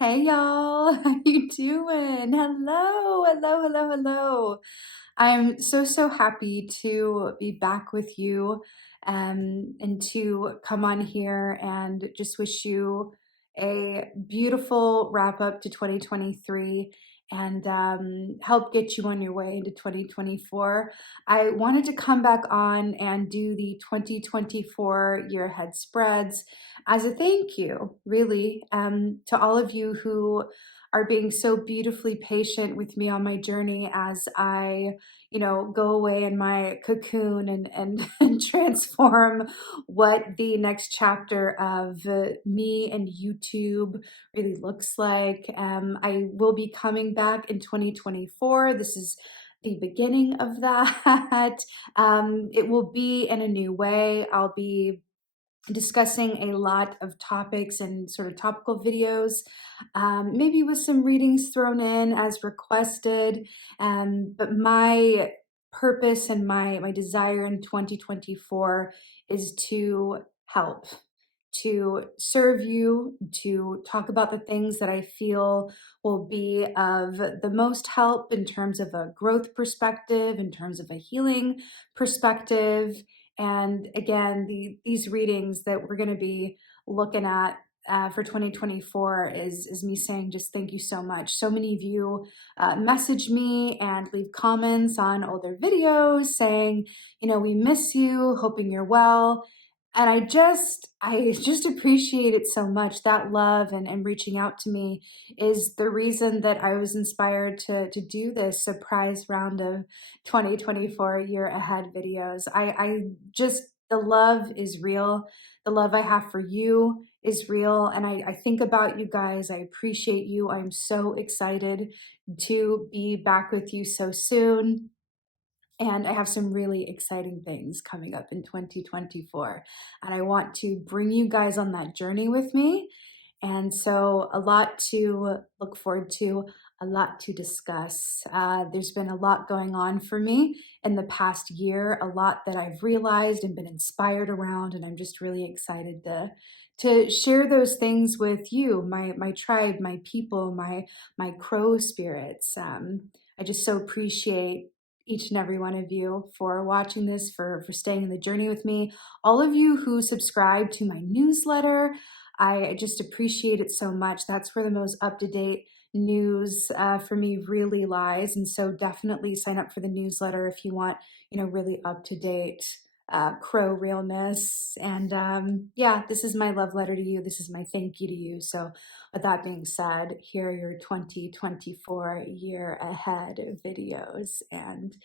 Hey y'all, how you doing? Hello. I'm so happy to be back with you and to come on here and just wish you a beautiful wrap up to 2023 and help get you on your way into 2024. I wanted to come back on and do the 2024 year ahead spreads as a thank you, really, to all of you who are being so beautifully patient with me on my journey as I, go away in my cocoon and, and transform what the next chapter of me and YouTube really looks like. I will be coming back in 2024. This is the beginning of that. It will be in a new way. I'll be discussing a lot of topics and sort of topical videos, maybe with some readings thrown in as requested. But my purpose and my desire in 2024 is to help, to serve you, to talk about the things that I feel will be of the most help in terms of a growth perspective, in terms of a healing perspective. And again, these readings that we're going to be looking at for 2024 is me saying just thank you so much. So many of you message me and leave comments on older videos saying, we miss you, hoping you're well. And I just appreciate it so much. That love and reaching out to me is the reason that I was inspired to do this surprise round of 2024 year ahead videos. I just, the love is real. The love I have for you is real. And I think about you guys. I appreciate you. I'm so excited to be back with you so soon. And I have some really exciting things coming up in 2024. And I want to bring you guys on that journey with me. And so, a lot to look forward to, a lot to discuss. There's been a lot going on for me in the past year, a lot that I've realized and been inspired around. And I'm just really excited to share those things with you, my tribe, my people, my crow spirits. I just so appreciate each and every one of you for watching this, for staying in the journey with me. All of you who subscribe to my newsletter, I just appreciate it so much. That's where the most up-to-date news for me really lies. And so definitely sign up for the newsletter if you want, really up-to-date crow realness. And yeah, this is my love letter to you. This is my thank you to you. So with that being said, here are your 2024 year ahead videos. And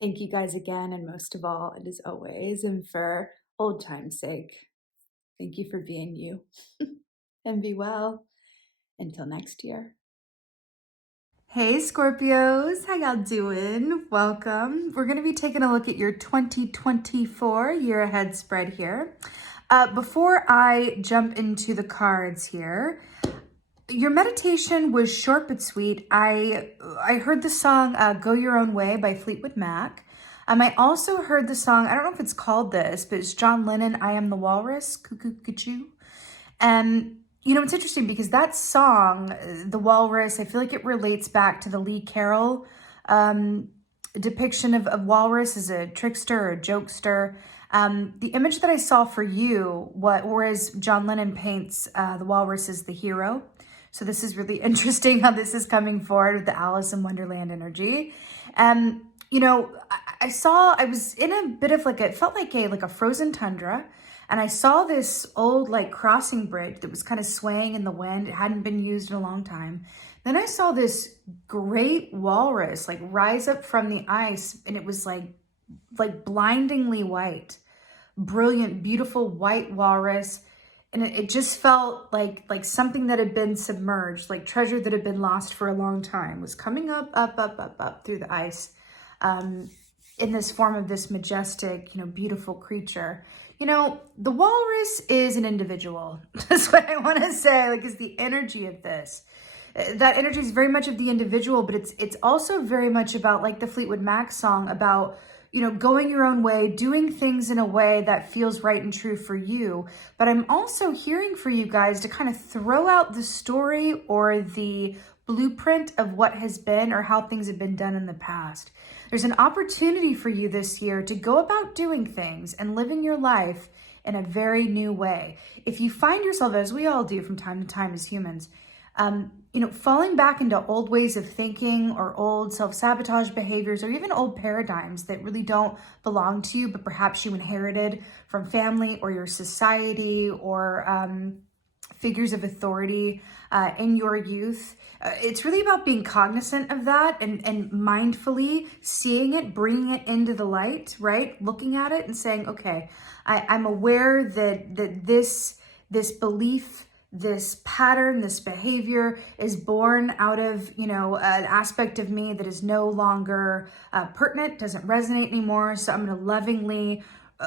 thank you guys again. And most of all, and as always, and for old time's sake, thank you for being you. And be well until next year. Hey Scorpios, how y'all doing? Welcome. We're going to be taking a look at your 2024 year ahead spread here. Before I jump into the cards here, your meditation was short but sweet. I heard the song Go Your Own Way by Fleetwood Mac. I also heard the song, I don't know if it's called this, but it's John Lennon, I Am the Walrus, Cuckoo Cuckoo. And it's interesting because that song, The Walrus, I feel like it relates back to the Lee Carroll depiction of walrus as a trickster or a jokester. The image that I saw for you, whereas John Lennon paints the walrus as the hero. So this is really interesting how this is coming forward with the Alice in Wonderland energy. I was in a bit of it felt like a frozen tundra. And I saw this old crossing bridge that was kind of swaying in the wind. It hadn't been used in a long time. Then I saw this great walrus rise up from the ice, and it was like blindingly white, brilliant, beautiful white walrus. And it just felt like something that had been submerged, like treasure that had been lost for a long time, was coming up through the ice in this form of this majestic, beautiful creature. The walrus is an individual. That's what I want to say, is the energy of this. That energy is very much of the individual, but it's also very much about, the Fleetwood Mac song, about going your own way, doing things in a way that feels right and true for you. But I'm also hearing for you guys to kind of throw out the story or the blueprint of what has been or how things have been done in the past. There's an opportunity for you this year to go about doing things and living your life in a very new way. If you find yourself, as we all do from time to time as humans, falling back into old ways of thinking or old self-sabotage behaviors or even old paradigms that really don't belong to you, but perhaps you inherited from family or your society or figures of authority in your youth. It's really about being cognizant of that and mindfully seeing it, bringing it into the light, right? Looking at it and saying, okay, I'm aware that this belief, this pattern, this behavior is born out of, an aspect of me that is no longer pertinent, doesn't resonate anymore. So I'm going to lovingly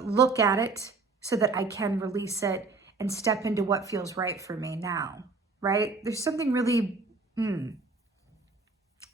look at it so that I can release it and step into what feels right for me now, right? There's something really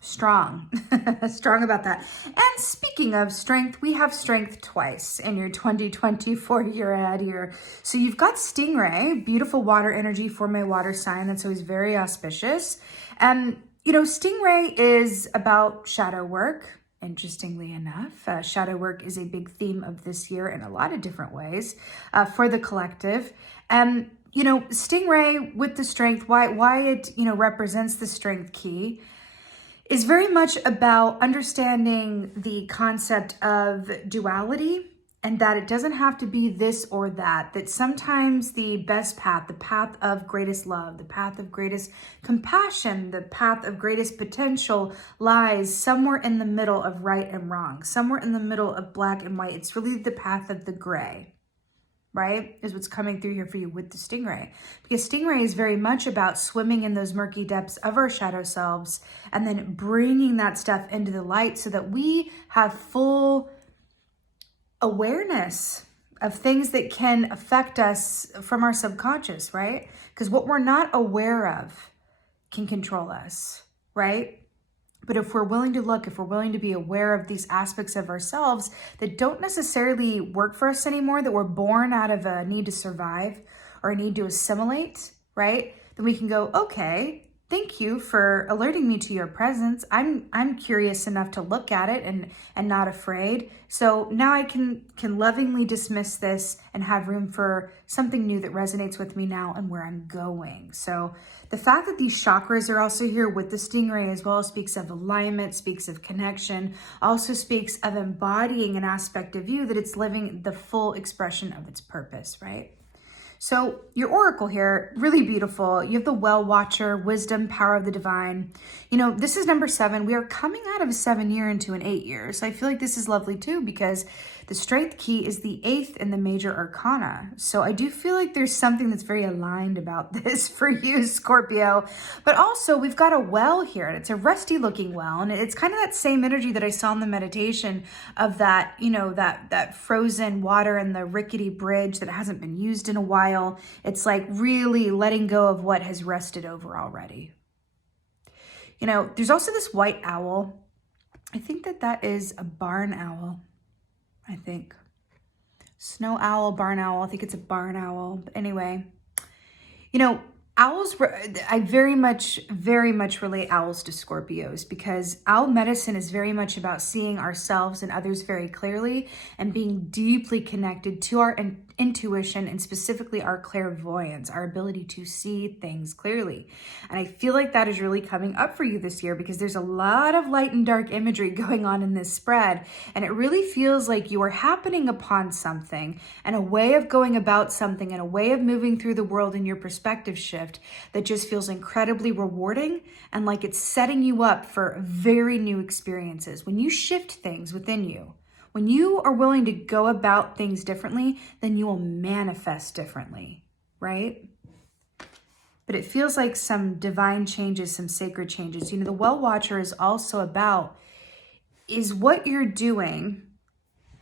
strong about that. And speaking of strength, we have strength twice in your 2024 year ahead here. So you've got Stingray, beautiful water energy for my water sign. That's always very auspicious. And, Stingray is about shadow work. Interestingly enough, shadow work is a big theme of this year in a lot of different ways for the collective. Stingray with the strength, why it, represents the strength key is very much about understanding the concept of duality and that it doesn't have to be this or that sometimes the best path, the path of greatest love, the path of greatest compassion, the path of greatest potential lies somewhere in the middle of right and wrong, somewhere in the middle of black and white. It's really the path of the gray, right? Is what's coming through here for you with the Stingray. Because Stingray is very much about swimming in those murky depths of our shadow selves and then bringing that stuff into the light so that we have full awareness of things that can affect us from our subconscious, right? Because what we're not aware of can control us, right? But if we're willing to look, if we're willing to be aware of these aspects of ourselves that don't necessarily work for us anymore, that were born out of a need to survive or a need to assimilate, right? Then we can go, okay, thank you for alerting me to your presence. I'm curious enough to look at it and not afraid. So now I can lovingly dismiss this and have room for something new that resonates with me now and where I'm going. So the fact that these chakras are also here with the Stingray as well speaks of alignment, speaks of connection, also speaks of embodying an aspect of you that it's living the full expression of its purpose, right? So your oracle here, really beautiful. You have the Well Watcher, wisdom, power of the divine. This is number 7. We are coming out of a 7 year into an 8 year. So I feel like this is lovely too, because the strength key is the 8th in the major arcana. So I do feel like there's something that's very aligned about this for you, Scorpio. But also we've got a well here, and it's a rusty looking well. And it's kind of that same energy that I saw in the meditation of that, that frozen water and the rickety bridge that hasn't been used in a while. It's like really letting go of what has rested over already. There's also this white owl. I think that is a barn owl. I think. Snow owl, barn owl. I think it's a barn owl. But anyway, owls, I very much relate owls to Scorpios, because owl medicine is very much about seeing ourselves and others very clearly and being deeply connected to our intuition and specifically our clairvoyance, our ability to see things clearly. And I feel like that is really coming up for you this year, because there's a lot of light and dark imagery going on in this spread. And it really feels like you are happening upon something and a way of going about something and a way of moving through the world in your perspective shift that just feels incredibly rewarding and like it's setting you up for very new experiences. When you shift things within you, when you are willing to go about things differently, then you will manifest differently, right? But it feels like some divine changes, some sacred changes. The Well Watcher is also about, is what you're doing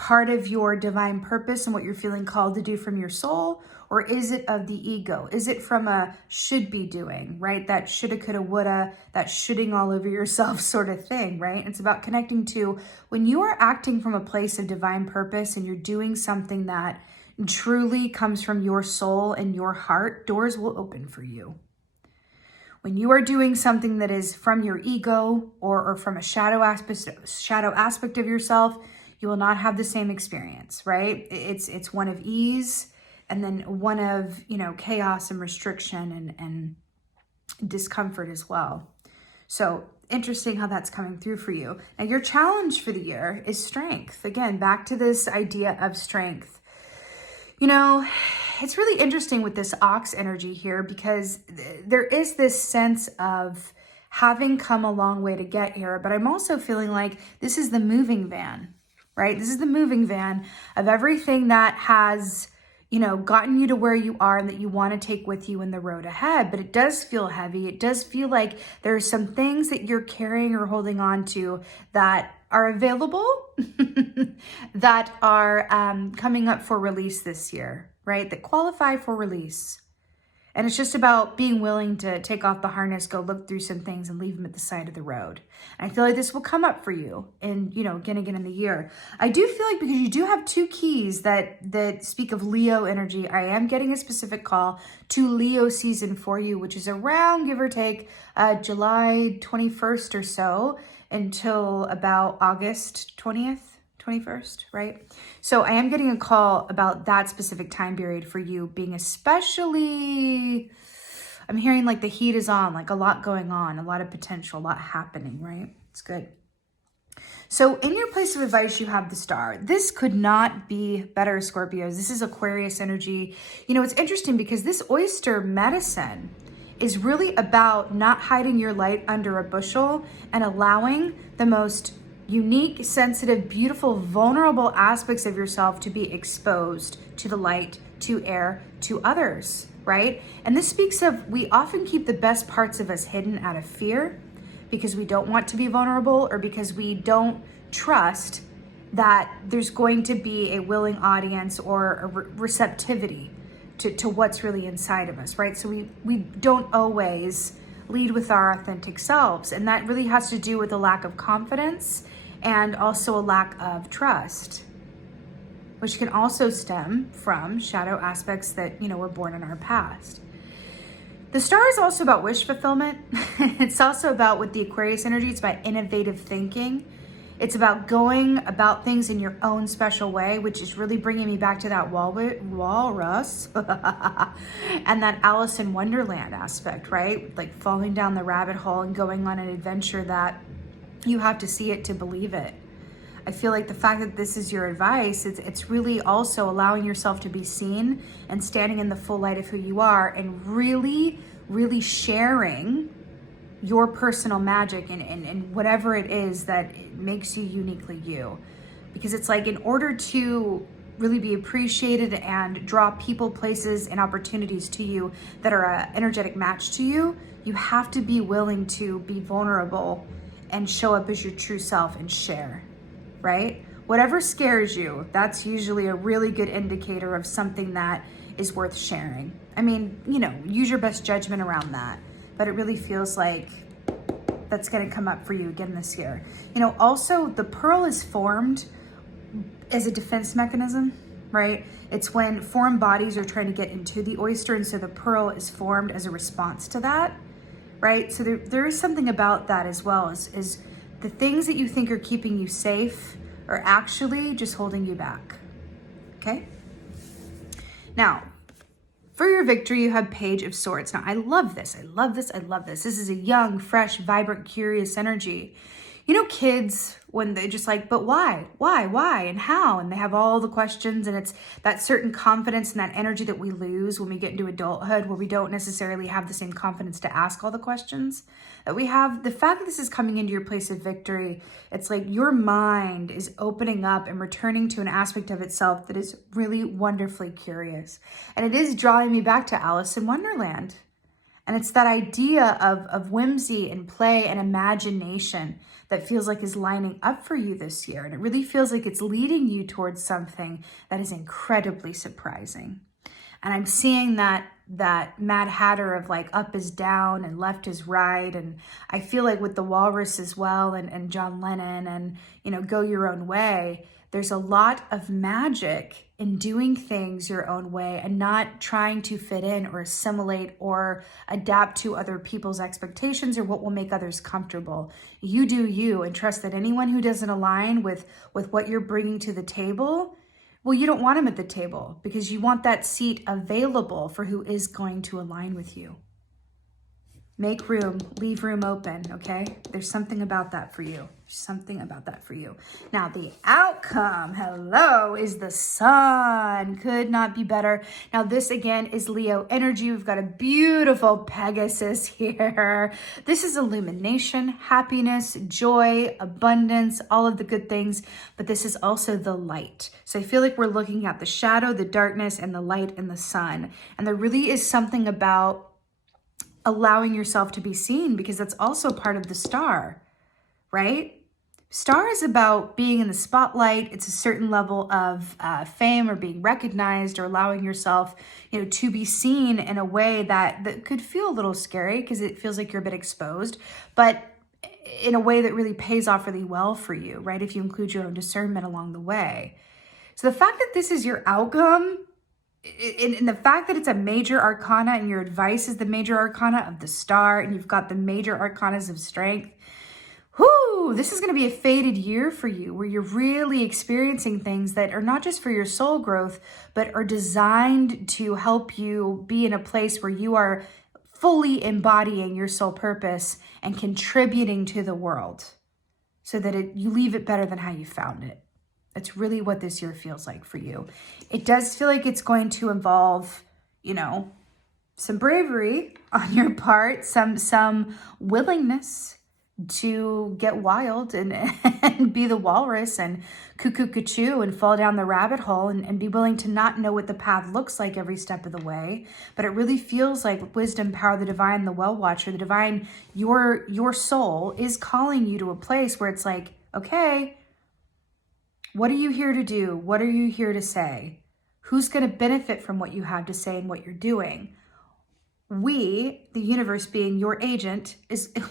part of your divine purpose and what you're feeling called to do from your soul? Or is it of the ego? Is it from a should be doing, right? That shoulda, coulda, woulda, that shooting all over yourself sort of thing, right? It's about connecting to when you are acting from a place of divine purpose and you're doing something that truly comes from your soul and your heart, doors will open for you. When you are doing something that is from your ego or from a shadow aspect of yourself, you will not have the same experience, right? It's one of ease and then one of, chaos and restriction and discomfort as well. So interesting how that's coming through for you. Now your challenge for the year is strength. Again, back to this idea of strength. It's really interesting with this ox energy here because there is this sense of having come a long way to get here, but I'm also feeling like this is the moving van, right? This is the moving van of everything that has, gotten you to where you are and that you want to take with you in the road ahead. But it does feel heavy. It does feel like there are some things that you're carrying or holding on to that are available, that are coming up for release this year, right? That qualify for release. And it's just about being willing to take off the harness, go look through some things and leave them at the side of the road. And I feel like this will come up for you and, again in the year. I do feel like because you do have two keys that speak of Leo energy, I am getting a specific call to Leo season for you, which is around, give or take, July 21st or so until about August 20th. 21st, right? So I am getting a call about that specific time period for you being especially, I'm hearing like the heat is on, like a lot going on, a lot of potential, a lot happening, right? It's good. So in your place of advice, you have the star. This could not be better, Scorpios. This is Aquarius energy. It's interesting because this oyster medicine is really about not hiding your light under a bushel and allowing the most unique, sensitive, beautiful, vulnerable aspects of yourself to be exposed to the light, to air, to others, right? And this speaks of, we often keep the best parts of us hidden out of fear because we don't want to be vulnerable or because we don't trust that there's going to be a willing audience or a receptivity to what's really inside of us, right? So we don't always lead with our authentic selves. And that really has to do with a lack of confidence and also a lack of trust, which can also stem from shadow aspects that, were born in our past. The star is also about wish fulfillment. It's also about, with the Aquarius energy, it's about innovative thinking. It's about going about things in your own special way, which is really bringing me back to that walrus and that Alice in Wonderland aspect, right? Like falling down the rabbit hole and going on an adventure that you have to see it to believe it. I feel like the fact that this is your advice, it's really also allowing yourself to be seen and standing in the full light of who you are and really, really sharing your personal magic and whatever it is that makes you uniquely you. Because it's like, in order to really be appreciated and draw people, places, and opportunities to you that are an energetic match to you, you have to be willing to be vulnerable and show up as your true self and share, right? Whatever scares you, that's usually a really good indicator of something that is worth sharing. I mean, use your best judgment around that, but it really feels like that's going to come up for you again this year. Also the pearl is formed as a defense mechanism, right? It's when foreign bodies are trying to get into the oyster, and so the pearl is formed as a response to that. Right? So there is something about that as well, is the things that you think are keeping you safe are actually just holding you back. Okay? Now, for your victory, you have Page of Swords. Now, I love this. I love this. I love this. This is a young, fresh, vibrant, curious energy. Kids, when they just like, but why, and how? And they have all the questions, and it's that certain confidence and that energy that we lose when we get into adulthood, where we don't necessarily have the same confidence to ask all the questions that we have. The fact that this is coming into your place of victory, it's like your mind is opening up and returning to an aspect of itself that is really wonderfully curious. And it is drawing me back to Alice in Wonderland. And it's that idea of whimsy and play and imagination that feels like is lining up for you this year. And it really feels like it's leading you towards something that is incredibly surprising. And I'm seeing that Mad Hatter of like up is down and left is right. And I feel like with the Walrus as well and John Lennon and, you know, Go Your Own Way, there's a lot of magic in doing things your own way and not trying to fit in or assimilate or adapt to other people's expectations or what will make others comfortable. You do you, and trust that anyone who doesn't align with what you're bringing to the table, well, you don't want them at the table because you want that seat available for who is going to align with you. Make room, leave room open, okay? There's something about that for you. Something about that for you. Now, the outcome, hello, is the sun. Could not be better. Now, this again is Leo energy. We've got a beautiful Pegasus here. This is illumination, happiness, joy, abundance, all of the good things. But this is also the light. So I feel like we're looking at the shadow, the darkness, and the light and the sun. And there really is something about allowing yourself to be seen, because that's also part of the star, right? Star is about being in the spotlight. It's a certain level of fame or being recognized or allowing yourself, you know, to be seen in a way that could feel a little scary because it feels like you're a bit exposed, but in a way that really pays off really well for you, right? If you include your own discernment along the way. So the fact that this is your outcome, in the fact that it's a major arcana and your advice is the major arcana of the star and you've got the major arcanas of strength, whoo, this is going to be a fated year for you where you're really experiencing things that are not just for your soul growth, but are designed to help you be in a place where you are fully embodying your soul purpose and contributing to the world so that you leave it better than how you found it. That's really what this year feels like for you. It does feel like it's going to involve, you know, some bravery on your part, some willingness to get wild and be the walrus and cuckoo and fall down the rabbit hole and be willing to not know what the path looks like every step of the way. But it really feels like wisdom, power, the divine, the well watcher, the divine, your soul is calling you to a place where it's like, okay, what are you here to do? What are you here to say? Who's going to benefit from what you have to say and what you're doing? We, the universe being your agent,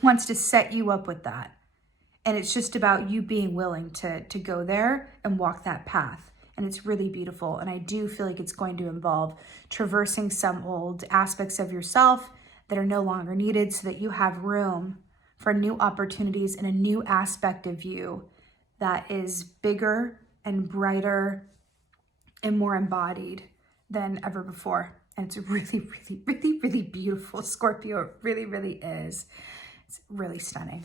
wants to set you up with that. And it's just about you being willing to go there and walk that path. And it's really beautiful. And I do feel like it's going to involve traversing some old aspects of yourself that are no longer needed so that you have room for new opportunities and a new aspect of you that is bigger and brighter and more embodied than ever before. And it's really, really, really, really beautiful, Scorpio. It really, really is. It's really stunning.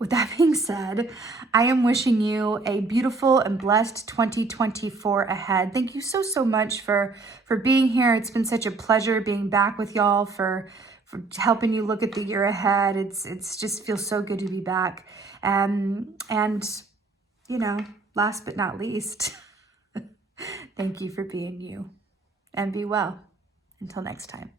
With that being said, I am wishing you a beautiful and blessed 2024 ahead. Thank you so, so much for being here. It's been such a pleasure being back with y'all, for helping you look at the year ahead. It's just feels so good to be back. And, you know, last but not least, thank you for being you, and be well. Until next time.